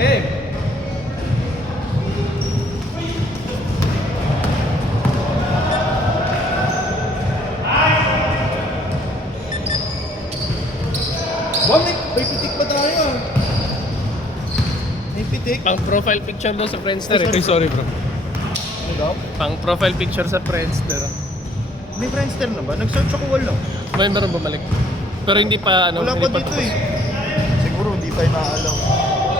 Game! May pitik pa tayo ah. May pitik. Pang profile picture daw sa Friendster eh. Ay, sorry bro. Ano daw? Pang profile picture sa Friendster. May Friendster na ba? Nag-search ako wala. May meron bumalik. Pero hindi pa ano, Wala hindi pa dito eh. Siguro hindi tayo naaalam.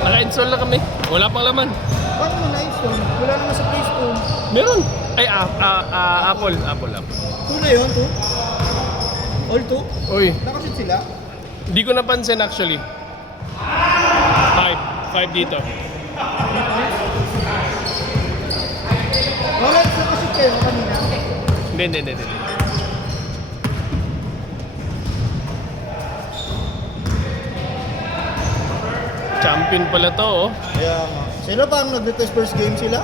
Naka-install na kami. Wala pang laman. Paano mo na-install? Wala naman sa Play Store. Meron. Ay, Apple. 2 na yun, 2? All 2? Uy, Nakashoot sila? hindi ko napansin actually. 5 dito. Bakit nakashoot kayo kanina? Hindi. Champion pala to, oh. Kaya nga. Sila parang nag-request first game sila?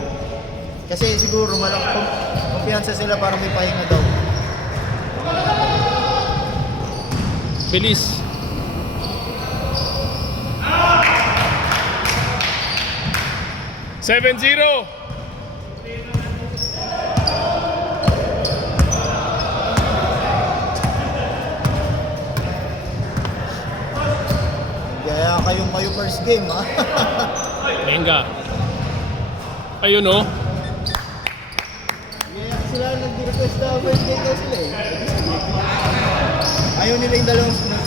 Kasi siguro kumpiyansa sila parang may pahinga daw. Bilis. Seven zero. Kaya kayo first game ha? Venga. Ayun, oh. Kaya sila nag-request na first game daw sila eh. Ayaw nila yung dalawang sunod.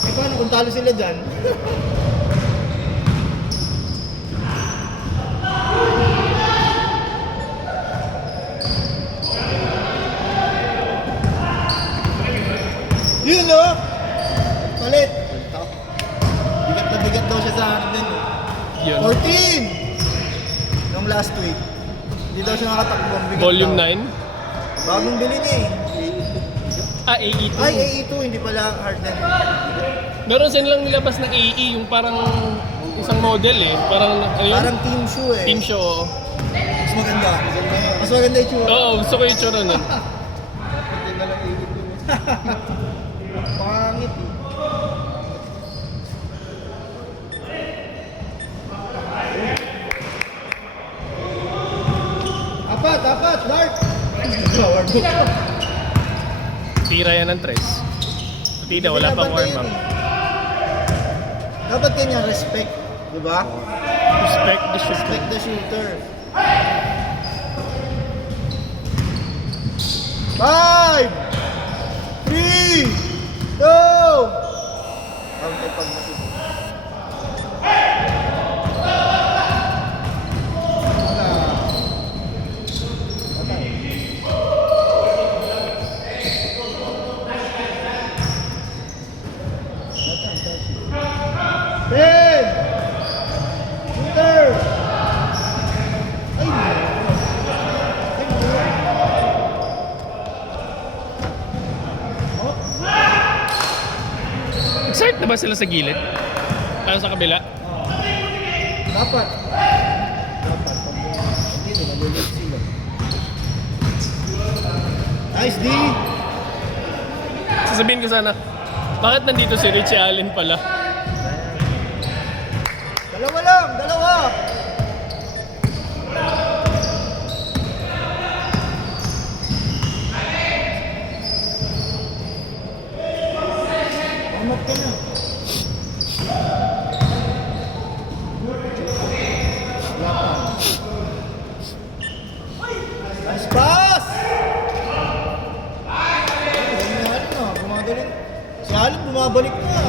Eh paano kung talo sila dyan? Yun no? Palit! Bigat na bigat daw siya sa akin din. Yun. 14! Nung last week. Hindi daw siya nakakatakbo. Bigat Volume daw. 9. Bagong bili niya eh. AE2. Ay, AE2, hindi pala Harden. Meron silang nilabas ng AE, yung parang isang model eh. Parang, ano yun? Parang team shoe eh. Team show. Mas maganda. Mas maganda yung tsura. Oo, gusto ko yung tsura nun. Pangit eh. Apat, Lark! Tira yan ng tres. Pati na, wala pang warm up. Dapat kanya respect, di ba? Respect the shooter. Respect the shooter. 5 3 2 Ang pag nasip. Ten! Shooter! Ay! Excited na ba sila sa gilid? Para sa kabila? Dapat. Hindi na malulit sila. Nice D! Sasabihin ko sana, bakit nandito si Richie Allen pala? Dalawa! Amat ka na. Nice pass! Si Allen bumabalik na.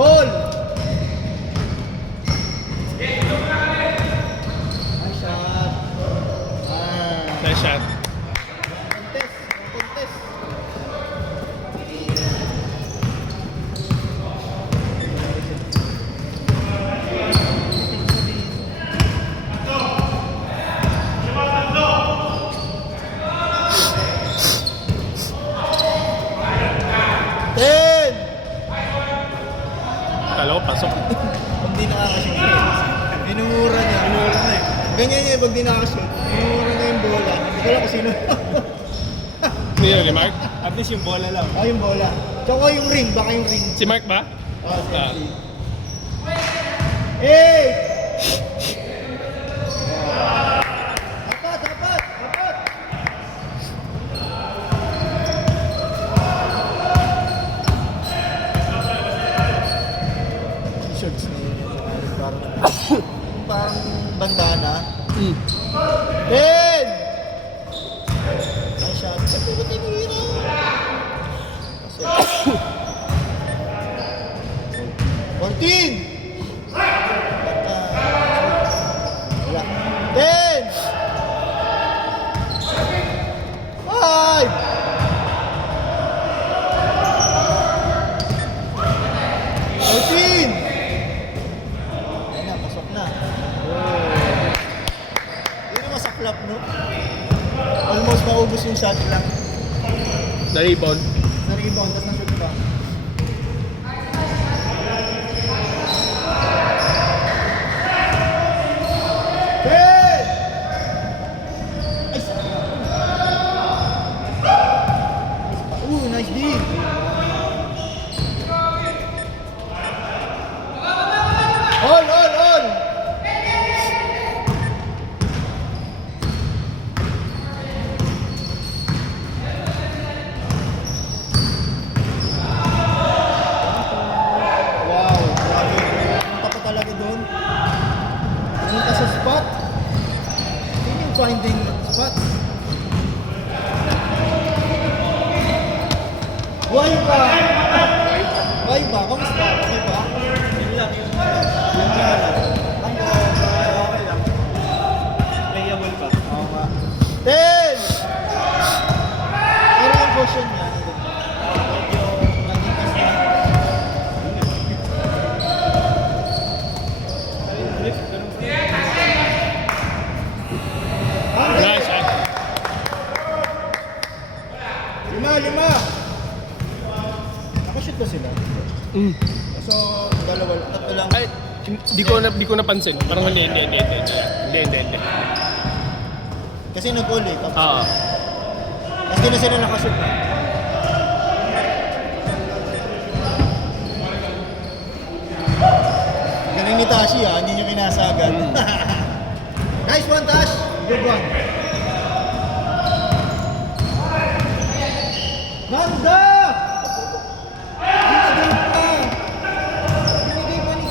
All! Nice shot. Nice shot. Contest. Ten! Kala ko pasok. Pag di nakakashoot. Minumura niya. Minumura na eh. Ganyan niya pag di nakakashoot. Minumura na yung bola. Hindi ko alam kung sino. Hindi yun, ni Mark? At least yung bola lang. Yung bola. Tsaka yung ring. Baka yung ring. Si Mark ba? Ah, Ah. si 8. Apat, apat, apat. T-shirts na yun. Parang bandana. 10. Ay, siya. Ito ko tinira. Kasi. 14. Wala. 10. 5. 14. Ayun na, pasok na. Yun ang masaklap, no? Almost maubos yung shot lang. Na-rebound. Na-rebound, tapos na-shoot pa. Ten! Ay, nice D! All! Wow, grabe. Punta pa talaga doon. Punta sa spot. Yun yung finding spot. Buhay ba? Buhay ba? Kamusta? Buhay ba? Yun lang. Yun lang. Okay lang. Playable pa. Oo nga. 10! Pero yung caution niya, Nice, eh. 5. Nakashoot ba sila? So, tatlo lang. Ay, di ko napansin. Parang hindi. Kasi nag-all eh. Tapos, Oo. Kasi na sila nakashoot na. Galing ni Tashi ah, hindi nyo kinasagan. Nice one, Tash! Good one. Ganda! Binigay pa! Binigay pa ni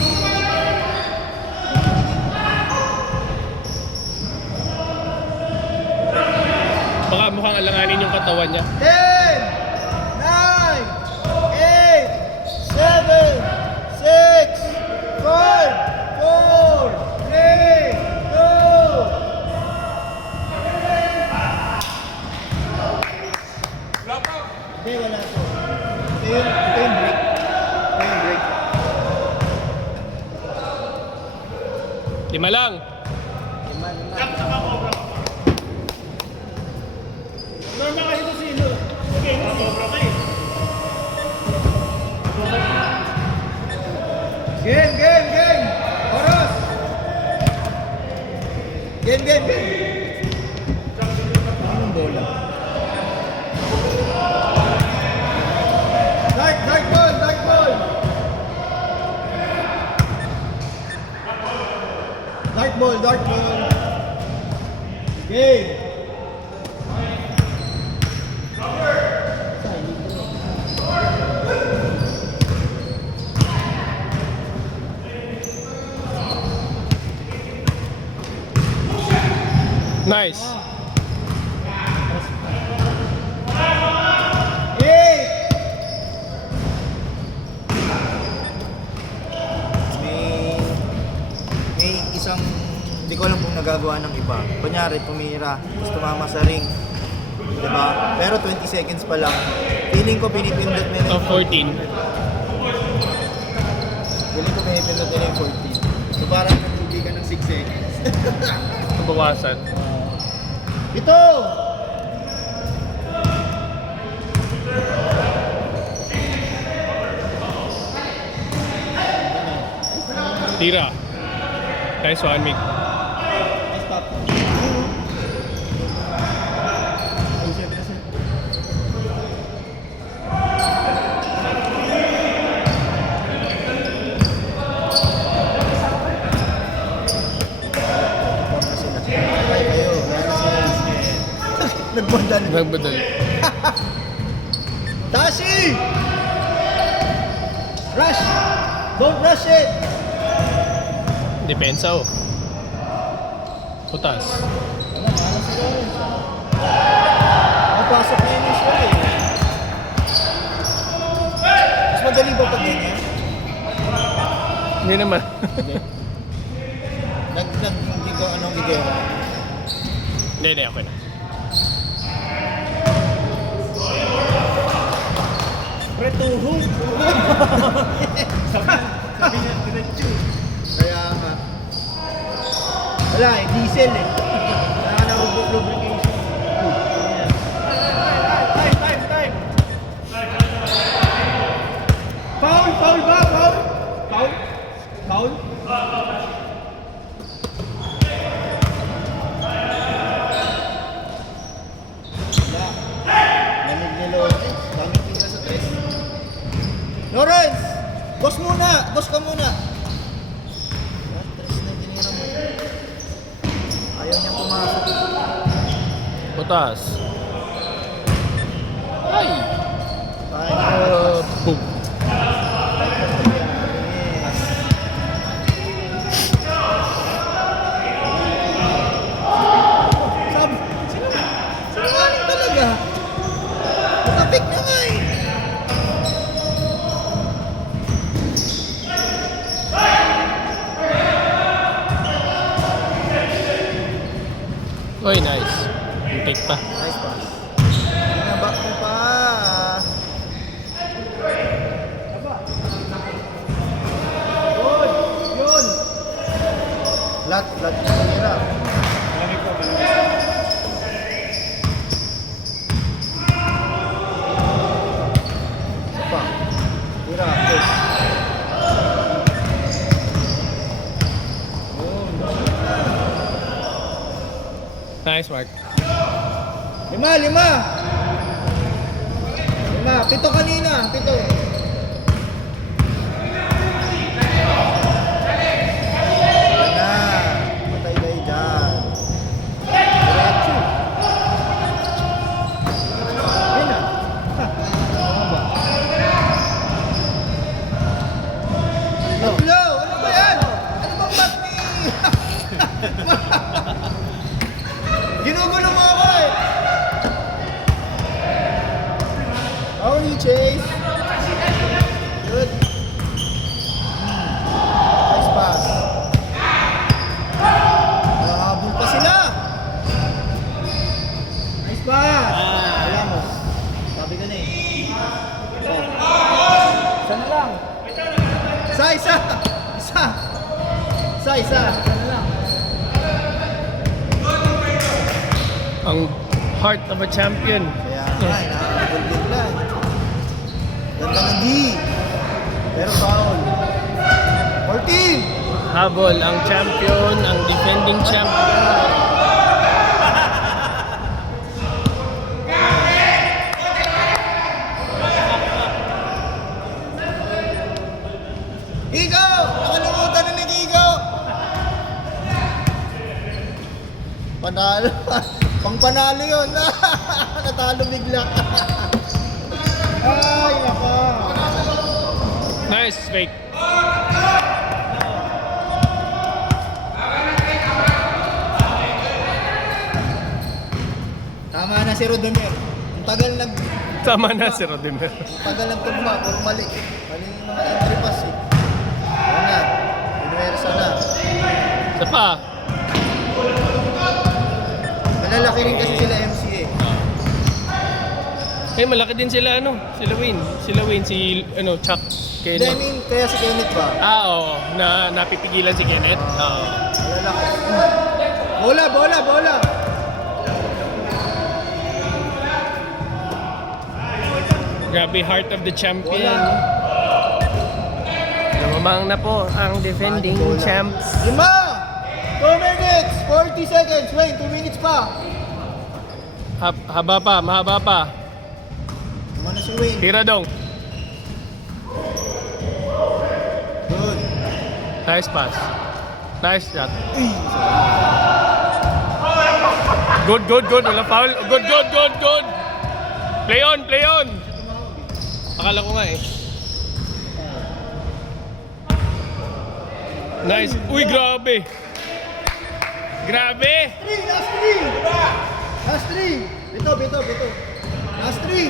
Baka mukhang alanganin yung katawan niya. 10, 9, 8, 7, 6, 5, 4, 3, 2. Hindi, wala po. Ito yung break. Ito yung break. 5 lang. Normal kasi ito sino. Okay, sobra ka eh. Game! Oras! Game! Anong bola? Dark ball! Dark ball! Game! Nice. 8! May isang, hindi ko alam kung nagagawa ng iba. Kunyari, tumira, tapos tumama sa ring. Diba? Pero 20 seconds pa lang. Feeling ko pinipindot nila Of 14. Feeling ko pinipindot nila yung 14. So parang naglugi ka ng 6 seconds. Bawasan. Ito! Tira. Nice one, Mick. Nice stop. Ay, siyempre, sir. Nagmadali. Nagbadal. Tashi! Rush! Don't rush it! Depensa oh. Putas. Ano, malas si Lawrence. Mapasok na yun usually eh. Mas madali ba pag ganyan? Hindi naman. Hindi ko anong gigera. Hindi, okay na. Pretuho. Sabi niya, diretso. Kaya nga. Wala eh, diesel eh. Kailangan na lubrication. Time. Foul ba? Foul? Wala. Lamig ni Lawrence. Daming tira sa tres. Lawrence! Boss muna! Boss ka muna! Tres na tinira mo. Ayaw niya pumasok. Putas. Ay! Ay, Boom. Sabi, sinungaling talaga. Nakapik na nga eh. Oy, nice. Yung take pa. Nice pass. Pinabak mo pa. Yun! Lat na tira. Malamig pa, malamig. Isa pa. Tira. Yes. Yun. Nice, Mark. Lima. Pito kanina. Pito. Yan na. Patay kayo dyan. Diretso. Yan na. Ha. Ano ba? Hello! Ano ba yan? Ano bang bat ni... Ginugulo mo ako eh! How are you, Chase? Good. Nice pass. Nakahabol pa sila. Nice pass. Wala mo. Sabi ko na eh. Isa na lang. Isa. Isa na lang. Ang heart of a champion. Kaya nga, nakahabol bigla. Ganda ng D. Pero foul. 14! Habol ang champion, ang defending champion. Igo! Nakalimutan na ni Igo! Panalo. Pang panalo yun. Natalo bigla. Ay, naka. Nice, fake. Tama na si Rodomir. Ang tagal Tama na si Rodimer. nagtugma. Puro mali. Mali yung mga entry pass eh. Ano na. Universa na. Isa pa. Malalaki rin kasi sila MCA. Eh, malaki din sila, sila Wayne, si, Chuck, Hindi, I Kenneth. mean, kaya si Kenneth ba? Oo, napipigilan si Kenneth. Oo. Malalaki. Bola! Grabe, heart of the champion. Lumamang na po ang defending Bola. champs. 5! 2 minutes! 40 seconds! Wait, 2 minutes pa! Mahaba pa. Ano si Wayne? Tira dong. Good. Nice pass. Nice shot. Good, good, good. Wala foul. Good, good, good, good. Play on, play on. Akala ko nga eh. Nice. Uy, grabe. Grabe. Last three! Last three! Bito. Last three!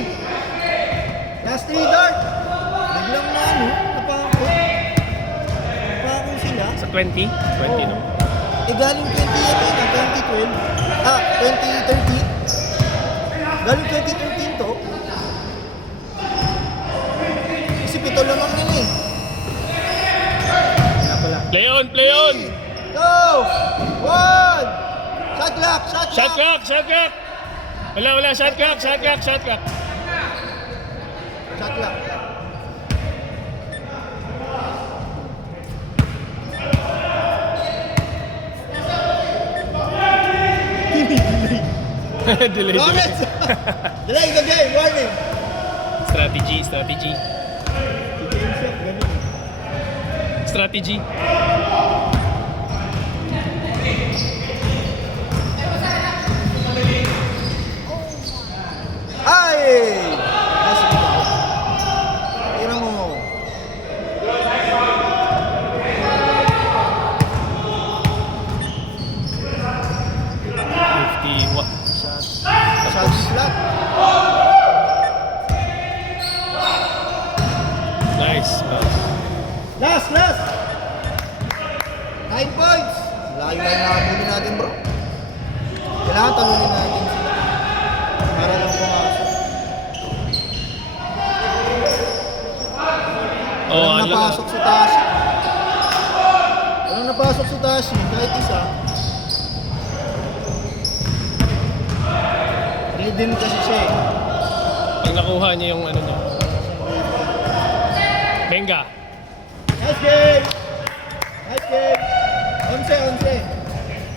Last three, Dart! Biglang na ano, napako. Napako sila. Sa 20? 20 no? Eh galing 20 yan eh, 2012. 2013. Galing 2013 to. Kasi pito lamang yun eh. Kaya pala. Play on, play on. 2, 1! Shot clock! Shot clock, shot clock. Wala, shot clock, shot clock, shot clock. Shot clock. Delay, delay. Delay the game, warning! Strategy, strategy. Strategy. Ay! Nasa ikaw. Tira mo. Shot slot. Nice. Last! 9 points! Layo na yung nakabunin natin, bro. Kailangan talunin natin sila. Para lang pumasok. Walang napasok sa Tashi. Walang napasok sa Tashi, kahit isa. Read din kasi siya eh. Pag nakuha niya yung ano niya. Benga. Nice game! Nice game! 11.